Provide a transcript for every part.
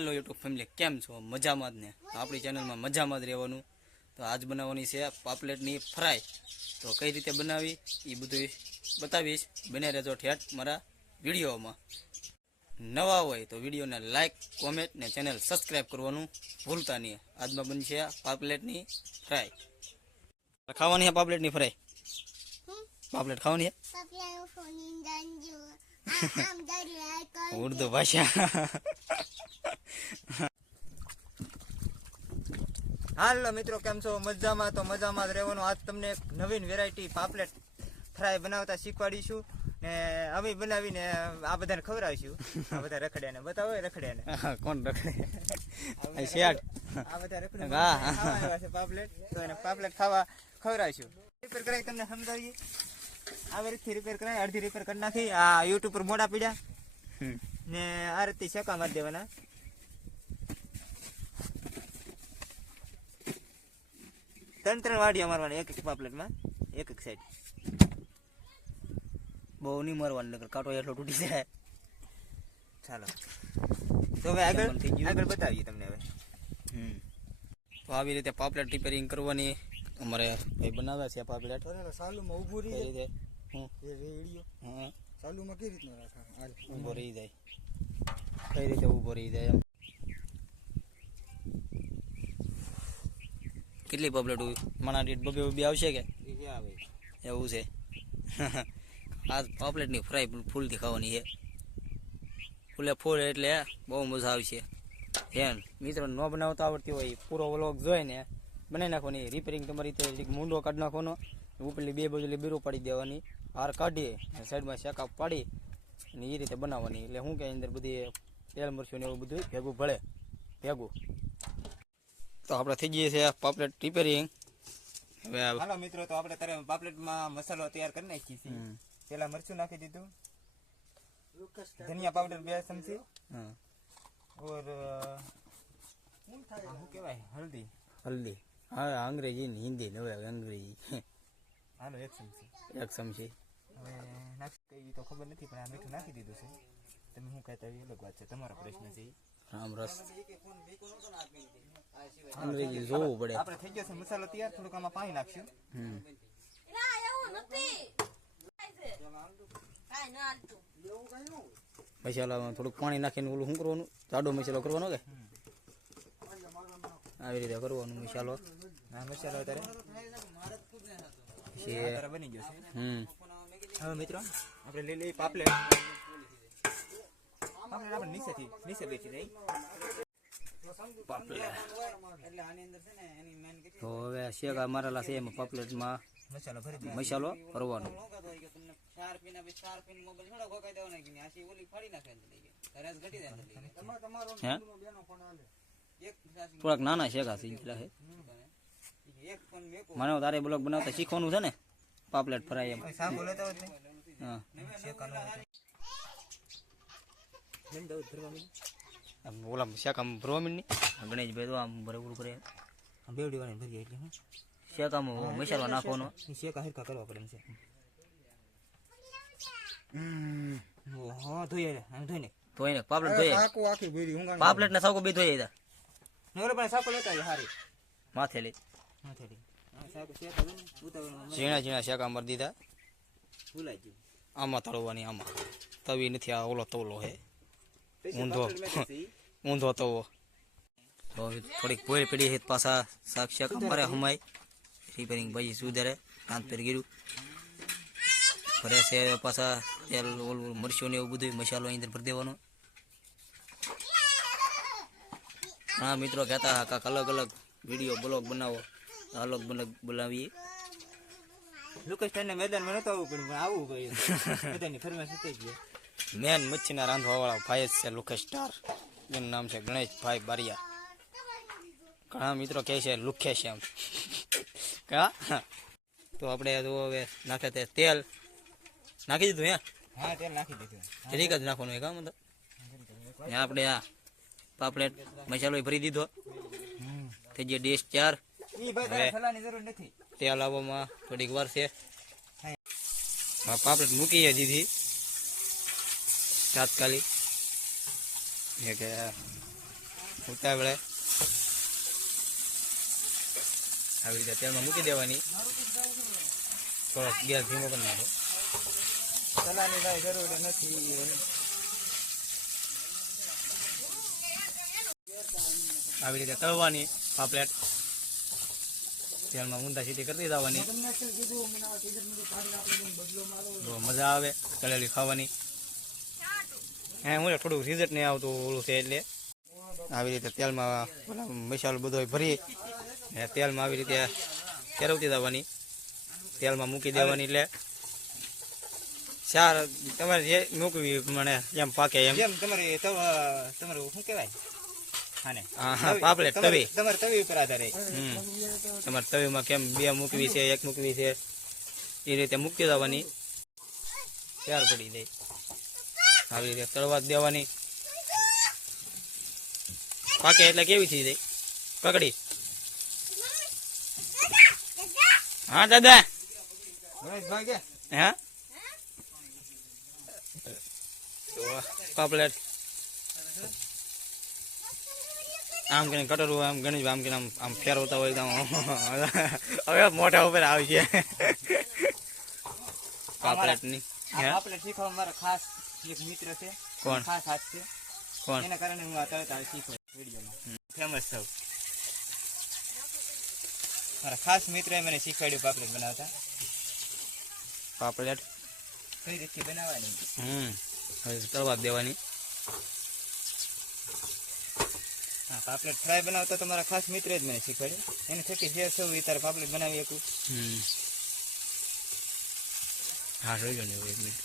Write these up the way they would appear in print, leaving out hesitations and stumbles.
Hello YouTube family, કેમ છો? મજામાં જ ને? આપણી ચેનલમાં મજામાં જ રહેવાનું. તો આજ બનાવવાની છે પાપલેટની ફ્રાય. તો કઈ રીતે બનાવી એ બધું બતાવીશ. બને રહેજો ઠેઠ મારા વિડીયોમાં. નવા હોય તો વિડીયોને લાઇક, કોમેન્ટ ને ચેનલ સબસ્ક્રાઈબ કરવાનું ભૂલતા નહીં. આજમાં બનશે પાપલેટની ફ્રાય. ખાવાની છે પાપલેટની ફ્રાય. પાપલેટ ખાવાની છે ઉર્દુ ભાષા. હાલો મિત્રો, કેમ છો? મજામાં? તો મજામાં જ રહેવાનું. આજ તમને એક નવીન વેરાયટી પાપલેટ ફ્રાય બનાવતા શીખવાડીશું ને અમે બનાવીને આ બધાને ખવડાવીશું. આ બધા રખડ્યા ને બતાવો, રખડ્યા ને કોણ રખડે? આ બધા રખડે પાપલેટ. તો એને પાપલેટ ખાવા ખવડાવીશું. રિપેર કરાવી તમને સમજાવીએ. આવી રીતથી રિપેર કરાય, અડધી રિપેર કરી નાખી. આ યુટ્યુબ પર મોડા પીડ્યા ને આ રીતે શેકા મારી દેવાના. ત્રણ વાડિયા મારવાના એક એક પાપલેટમાં, એક એક સાઈડ. બહુ નહીં મારવાનું, નકર કાંટો એટલો તૂટી જાય. ચાલો તો હવે આગળ બતાવીએ તમને. હવે તો આવી રીતે પાપલેટ રિપેરિંગ કરવાની અમારે ભાઈ બનાવ્યા છે પાપલેટ. સાલુમાં ઊભું રહી રીતે સાલુમાં કઈ રીતનું રાખા ઊભો રહી જાય, કઈ રીતે ઊભો રહી જાય એમ. કેટલી પાપલેટ માણા દીઠ બબે બબે આવશે કે આવે એવું છે? આ પાપલેટની ફ્રાય ફૂલથી ખાવાની છે. ફૂલે ફૂલ એટલે બહુ મજા આવશે. એમ મિત્રો ન બનાવતા આવડતી હોય પૂરો વ્લોગ જોઈને બનાવી નાખવાની. રિપેરિંગ તમારી રીતે મૂંડો કાઢી નાખવાનો, ઉપરલી બે બાજુ બેરો પાડી દેવાની, હાર કાઢી સાઈડમાં શેકા પાડી અને એ રીતે બનાવવાની. એટલે શું કે અંદર બધી તેલ મરચું ને એવું બધું ભેગું ભળે ભેગું. તો આપણે થઈ જઈએ છીએ પાપલેટ રિપેરિંગ. હવે હાલો મિત્રો, તો આપણે ત્યારે પાપલેટમાં મસાલો તૈયાર કરી નાખીએ છીએ. પેલા મરચું નાખી દીધું, ધનિયા પાવડર 2 ચમચી और શું કહેવાય હલ્દી. હલ્દી હા, અંગ્રેજી ને હિન્દી હવે અંગ્રેજી. હાલો 1 ચમચી. 1 ચમચી હવે નાખી તો ખબર નથી, પણ આ મીઠું નાખી દીધું છે. તમે શું કહેતા એ અલગ વાત છે, તમારો પ્રશ્ન છે. રામ રસ અંગ્રેજી જોવું પડે. આપણે થઈ ગયો છે મસાલો તૈયાર. થોડુંક આમાં પાણી નાખશું. મસાલામાં થોડુંક પાણી નાખીને ઓલું શું કરવાનું? જાડો મસાલો કરવાનો કે આવી રીતે કરવાનું મસાલો. હા, મસાલો અત્યારે બની ગયો છે. હવે મિત્રો આપણે લઈ લઈએ પાપલેટ. આપણે નીચે બેસી રહી. તો હવે શેકા મારેલા છે એમાં પાપલેટમાં મસાલો ભરવાનો. થોડાક નાના શેકા સીંચેલા છે. મને તારે બ્લોગ બનાવતા શીખવાનું છે ને પાપલેટ ફ્રાય એમ. હા ઓલા શેકામાં ભરવા મીડ નહીં ગણેશભાઈ તો આમ બરાબર કરે. બેવડી વાળી ભરીએ એટલે શેકામાં મસાલો નાખવાનો. શેકા હરકા કરવા પડે એમ છે. હા ધોઈને પાપલેટ ધોઈએ. પાપલેટ ને સાકો બે ધોઈએ તા નવરે પણ સાકો લેતા હારી માથે લઈ ઝીણા ઝીણા શેકા મારી દીધા. આમાં તળવાની, આમાં તવી નથી. આ ઓલો તવલો હે ઊંધો તવો. તો થોડીક પોઈ પડી છે પાછા શાક શાક અમારે હમાય રિપેરિંગ ભાઈ સુધારે કાંત પર ગીરું ફરે છે. પાછા તેલ ઓલું મરચું ને એવું બધું મસાલો અંદર ભરી દેવાનો. હા મિત્રો કહેતા હા કાંક અલગ અલગ વિડીયો બ્લોગ બનાવો, અલગ બનાવીએ. લુકેશને મેદાનમાં નતો આવવું પડ્યું, આવવું પડ્યું. બધાની ફરમાઈશ થઈ ગઈ. મેન મચ્છીના રાંધવાવાળા ભાઈ જ છે લુકેશ સ્ટાર. એનું નામ છે ગણેશભાઈ બારિયા. ઘણા મિત્રો કહે છે લુખેશ એમ. કા તો આપણે હવે નાખે તે તેલ નાખી દીધું. હા તેલ નાખી દીધું. જરીક જ નાખવાનું હોય. કામ તો આપણે આ પાપલેટ મસાલો ભરી દીધો. થઈ ગયો ડીશ 4. તેલ આવવામાં થોડીક વાર છે. પાપલેટ મૂકી દીધી તાત્કાલિક. કે ઉતાવળે આવી રીતે તેલમાં મૂકી દેવાની. થોડોક ગેસ ધીમો કરી નાખો. ચલાની કાંઈ જરૂર નથી. આવી રીતે તળવાની પાપલેટ. તેલમાં ઊંધા સીધી કરી દેવાની. બહુ મજા આવે તળેલી ખાવાની. હું થોડું રિઝલ્ટ નહીં આવતું ઓલું છે એટલે આવી રીતે તેલમાં મસાલો બધો ભરી તેલમાં આવી રીતે ફેરવતી દેવાની. તેલમાં મૂકી દેવાની એટલે ચાર તમારે જે મૂકવી મને જેમ પાકે એમ. જેમ તમારે તમારું શું કહેવાય? હા પાપલેટ તવી. તમારે તવી ઉપર આધારે. તમારે તવીમાં કેમ બે મૂકવી છે એક મૂકવી છે એ રીતે મૂકી દેવાની. ત્યાર પડી જાય. આવી રીતે તળવા દેવાની. પાકે એટલે કેવી થઈ જાય પકડી. હા દાદા હા પાપલેટ આમ કરીને કટરવું આમ ગણેશ આમ કરીને આમ ફેરવતા હોય તો હવે મોઢા ઉપર આવી છે પાપલેટ ની. પાપલેટ શીખવા મારા ખાસ એક મિત્ર છે. કોણ? ખાસ હાથ છે. કોણ? એના કારણે હું આ તળતા શીખો વિડીયોમાં ફેમસ થયું. મારા ખાસ મિત્રએ મને શીખવાડ્યું પાપલેટ બનાવતા. પાપલેટ કઈ રીતે બનાવવાની. હવે તળવા દેવાની. હા પાપલેટ ફ્રાય બનાવતા તો મારા ખાસ મિત્રે જ મને શીખવાડ્યું. એને થકી જે સૌ એ તારે પાપલેટ બનાવી શકું. હા જોઈ લો એક મિનિટ.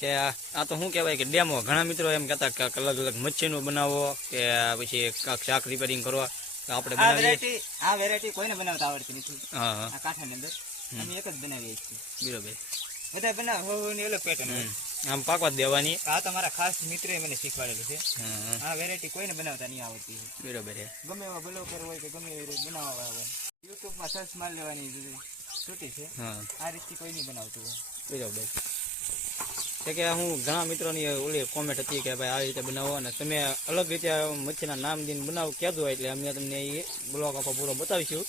કે આ તો શું કહેવાય કે ડેમો. ઘણા મિત્રો એમ કહેતા કે અલગ અલગ મચ્છીનું બનાવો કે પછી શાક રિપેરિંગ કરવા તો આપણે બનાવીએ. આ વેરાયટી કોઈને બનાવતા આવડતી નથી. હા હા આ કાંઠાની અંદર અમે એક જ બનાવીએ છીએ. બરોબર. બધા બનાવવાની અલગ પેટર્ન હોય. આમ પાકવા દેવાની. આ તો મારા ખાસ મિત્રએ મને શીખવાડેલું છે. આ વેરાયટી કોઈને બનાવતા નહીં આવડતી. બરોબર છે. ગમે એવા બ્લોગર હોય કે ગમે એવી રીતે બનાવવા આવે યુટ્યુબમાં સર્ચ માર લેવાની છૂટી છે. આ રીતથી કોઈ નહીં બનાવતું હોય. બરોબર છે કે હું ઘણા મિત્રોની ઓલી કોમેન્ટ હતી કે ભાઈ આ રીતે બનાવો અને તમે અલગ રીતે મચ્છીના નામ દઈને બનાવો કહેજો એટલે અમે તમને એ બ્લોગ આખો પૂરો બતાવીશું.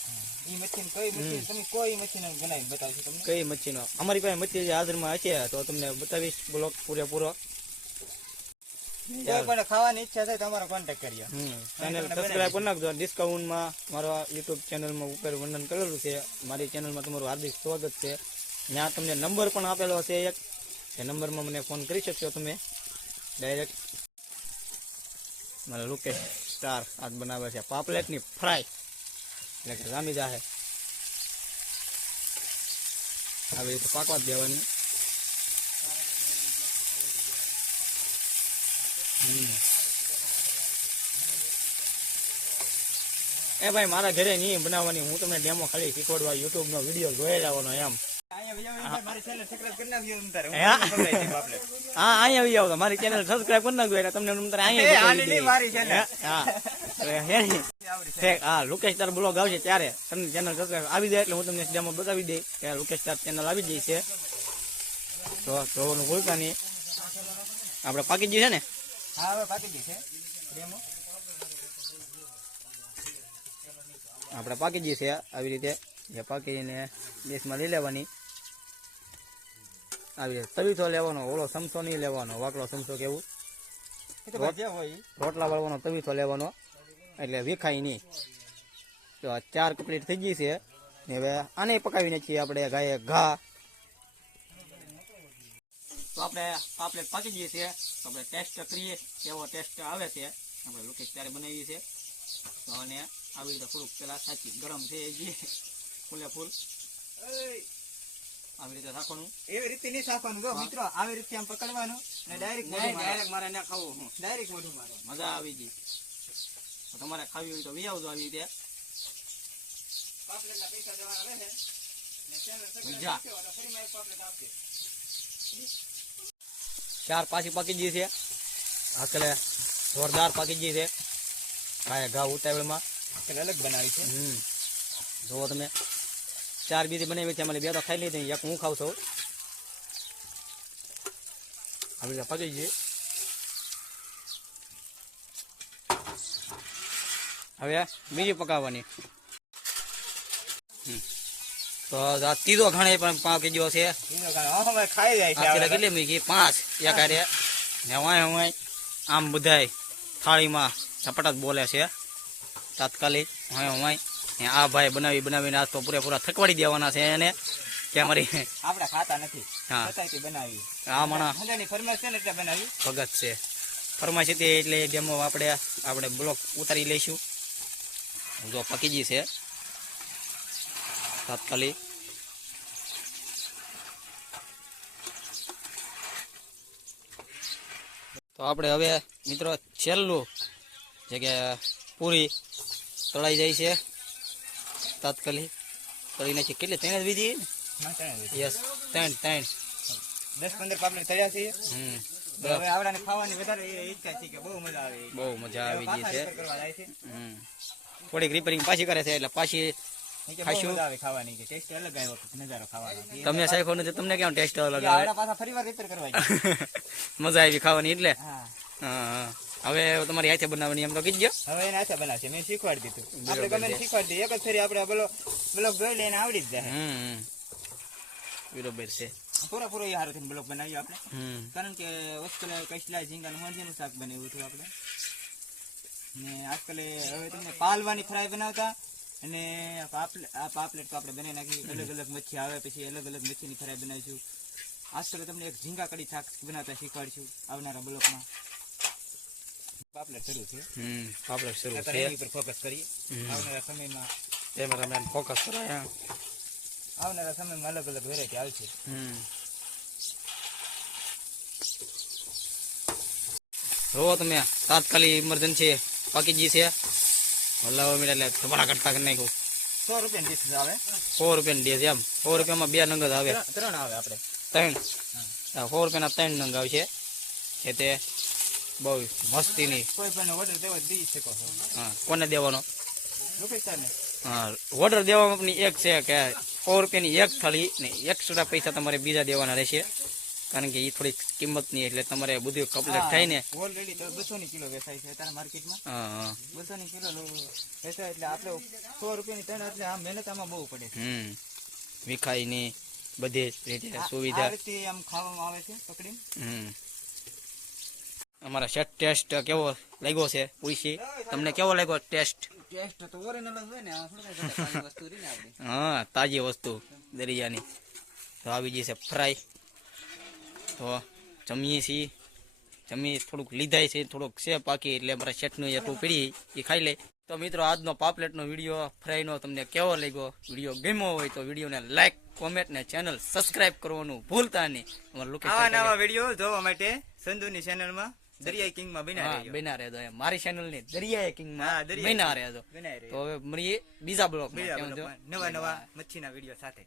એ મચ્છી કઈ મચ્છી તમે કોઈ મચ્છીને બનાવી બતાવશું તમને. કઈ મચ્છીનો અમારી પાસે મચ્છી હાજરમાં હશે તો તમને બતાવીશ બ્લોગ પૂરેપૂરો. કોઈ પણ ખાવાની ઈચ્છા થાય તો અમારો કોન્ટેક્ટ કરીએ. ચેનલ સબસ્ક્રાઈબ કરી નાખજો. ડિસ્કાઉન્ટમાં મારા યુટ્યુબ ચેનલમાં ઉપર વર્ણન કરેલું છે. મારી ચેનલમાં તમારું હાર્દિક સ્વાગત છે. ત્યાં તમને નંબર પણ આપેલો હશે એક. એ નંબરમાં મને ફોન કરી શકશો તમે ડાયરેક્ટ. મારા લુકેશ સ્ટાર આજ બનાવે છે પાપલેટની ફ્રાય એટલે કે જામી જાહે. આવી રીતે પાકવા જ દેવાની. એ ભાઈ મારા ઘરે નહીં બનાવવાની. હું તમને ડેમો ખાલી શીખવાડવા યુટ્યુબનો વિડીયો જોઈ લેવાનો એમ. હા અહીંયા આવી જાવ તો મારી ચેનલ સબસ્ક્રાઈબ કરી નાખજો એટલે તમને અહીંયા. હા લુકેશ સ્ટાર બ્લોગ આવશે ત્યારે તમને ચેનલ સબસ્ક્રાઈબ આવી જાય એટલે હું તમને ડેમો બતાવી દઈ કે લુકેશ સ્ટાર ચેનલ આવી જાય છે. તો જોવાનું ભૂલતા નહીં. આપણે પાકી ગઈ છે ને. હા હવે પાકી ગઈ છે ડેમો. આપણે પાકી ગઈ છે આવી રીતે. એ પાકીને ગેસમાં લઈ લેવાની. આવી રીતે તવીથો લેવાનો. ઓલો સમસો નહીં લેવાનો વાકડો સમસો કેવું રોટલા વાળવાનો તવીથો લેવાનો એટલે વિખાય નહીં. તો 4 કમ્પ્લીટ થઈ ગઈ છે. હવે આને પકાવીને છીએ આપણે ગાયે ઘા. તો આપણે પાપલેટ પાકી ગઈ છે. તો આપણે ટેસ્ટ કરીએ કેવો ટેસ્ટ આવે છે. આપણે લોકેશ ત્યારે બનાવીએ છીએ તો અને આવી રીતે થોડુંક પેલા સાચી ગરમ છે જે ફૂલે ફૂલ આવી રીતે રાખવાનું. એવી રીતે નહીં રાખવાનું જો મિત્રો. આવી રીતે આમ પકડવાનું અને ડાયરેક્ટ મારે ના ખાવું. ડાયરેક્ટ મોઢું મારે. મજા આવી ગઈ. તમારે ખાવી હોય તો વી આવજો આવી રીતે. પાપલેટના પૈસા દેવાના રહે ને ચેનલ જા. સબસ્ક્રાઇબ કરો તો ફરીમાં એક પાપલેટ આપશે. 4 પાછી પાકી ગઈ છે. આકલે જોરદાર પાકી ગઈ છે. આ ઘા ઉતાવળમાં અલગ બનાવી છે. જુઓ તમે 4 બીજી બનાવી છે. અમારે 2 તો ખાઈ લીધી. એક હું ખાઉં છું. આવી રીતે પકી ગઈ. હવે બીજી પકાવવાની. તો આ ત્રીજો ઘાણે પણ પાકી ગયો છે. હવે ખાઈ જાય છે અત્યારે કેટલી મૂકી 5 એક હારે ને વાય આમ બધાય થાળીમાં ઝપટ જ બોલે છે તાત્કાલિક વાય. આ ભાઈ બનાવીને આજ તો પૂરેપૂરા થકવાડી દેવાના છે એને કે અમારી આપણે ખાતા નથી. હા. છતાંય તે બનાવી. આ માણા હંધાની ફરમાઈશ છે ને એટલે બનાવી. ભગત છે ફરમાઈશ હતી એટલે ડેમો આપણે બ્લોક ઉતારી લઈશું. જો પકી ગઈ છે તાત્કાલિક. તો આપણે હવે મિત્રો છેલ્લું જે કે પૂરી તળાઈ જાય છે તાત્કાલિક તળી નાખી. કેટલી 3 જ વીધી? યસ 3 10-15 પાપડી તળ્યા છે. હમ હવે આવડાને ખાવાની વધારે ઈચ્છા છે કે બહુ મજા આવે. બહુ મજા આવી ગઈ છે. પાછા કરવા જાય છે. હમ થોડીક રિપેરિંગ પાછી કરે છે એટલે પાછી એ કે બહુ ખાશું. મજા આવે ખાવાની કે ટેસ્ટ અલગ આવ્યો નજારો ખાવાનો. તમે સાયખો નથી તમને કેમ ટેસ્ટ અલગ આવે? આવડા પાછા ફરીવાર રિપેર કરવા જાય. મજા આવી ખાવાની એટલે. હા. હા હવે તમારી હાથે બનાવવાની એમ તો કીધો. હવે એને હાથે બનાવશે. મેં શીખવાડી દીધું. આપણે ગમે તે શીખવાડી દઈએ. એક જ ફેરી આપણે બ્લોક જોઈ લઈને આવડી જ જાય. બરોબર છે. પૂરા એ હારું થઈને બ્લોક બનાવ્યો આપણે. હમ કારણ કે ઓસ્કલે કસલા ઝીંગાનું હોંજીનું શાક બનાવ્યું હતું આપણે. ને આજકાલે હવે તમને પાલવાની ફ્રાય બનાવતા અને આ પાપલેટ તો આપણે બનાવી નાખી. અલગ અલગ મચ્છી આવે પછી અલગ અલગ મચ્છીની ફ્રાય બનાવીશું. આજકાલે તમને એક ઝીંગા કઢી શાક બનાવતા શીખવાડીશું આવનારા બ્લોકમાં. પાપલેટ શરૂ છે. પાપલેટ શરૂ અત્યારે છે. એની ઉપર ફોકસ કરીએ. આવનારા સમયમાં કેમેરામેન ફોકસ કરાય. આવનારા સમયમાં અલગ અલગ વેરાયટી આવશે. જો તમે તાત્કાલિક ઇમરજન્સી પાકી ગઈ છે. હલાવા મીડા એટલે ધબડા કટકા કરી નાખ્યું. 100 રૂપિયાની ડીશ આવે. 100 રૂપિયાની ડીશ એમ. 100 રૂપિયામાં 2 નંગ જ આવે. 3 આવે આપણે. 3 100 રૂપિયાના 3 નંગ આવશે. એ તે બહુ મસ્તીની. કોઈ પણ ઓર્ડર દેવો દઈ શકો છો. હા કોને દેવાનો? રૂપેશ સરને. હા ઓર્ડર દેવાની એક છે કે 100 રૂપિયાની એક થાળી ને એક્સ્ટ્રા પૈસા તમારે બીજા દેવાના રહેશે. કારણ કે એ થોડીક કિંમતની એટલે તમારે બધું કમ્પ્લીટ થાય ને. ઓલરેડી તો 200 ની કિલો વેચાય છે અત્યારે માર્કેટમાં. હા 200 ની કિલો વેચાય એટલે આપણે 100 રૂપિયાની ત્રણ એટલે આ મહેનત આમાં બહુ પડે છે. વિખાઈની બધી રીતે આ સુવિધા રીતે આમ ખાવામાં આવે છે પકડીને. અમારા સેટ ટેસ્ટ કેવો લાગ્યો છે પૂછી તમને કેવો લાગ્યો ટેસ્ટ? ટેસ્ટ તો ઓરિજિનલ જ હોય ને. આ થોડું તાજી વસ્તુ રહી ને આપણી. હા તાજી વસ્તુ દરિયાની. તો આવી ગઈ છે ફ્રાય. તો જમીએ છીએ. જમી થોડુંક લીધાય છે થોડુંક છે પાકી એટલે અમારા શેઠનું એટલું પીડી એ ખાઈ લે. તો મિત્રો આજનો પાપલેટનો વિડીયો ફ્રાયનો તમને કેવો લાગ્યો? વિડીયો ગમ્યો હોય તો વિડીયોને લાઈક કોમેન્ટ ને ચેનલ સબસ્ક્રાઇબ કરવાનું ભૂલતા નહીં. આવા નવા વિડીયો જોવા માટે સંધુની ચેનલમાં દરિયાઈ કિંગમાં બના રહેજો. મારી ચેનલ ની દરિયાઈ કિંગમાં બના રહેજો. તો હવે મળીએ બીજા બ્લોગમાં નવા મચ્છીના વિડીયો સાથે.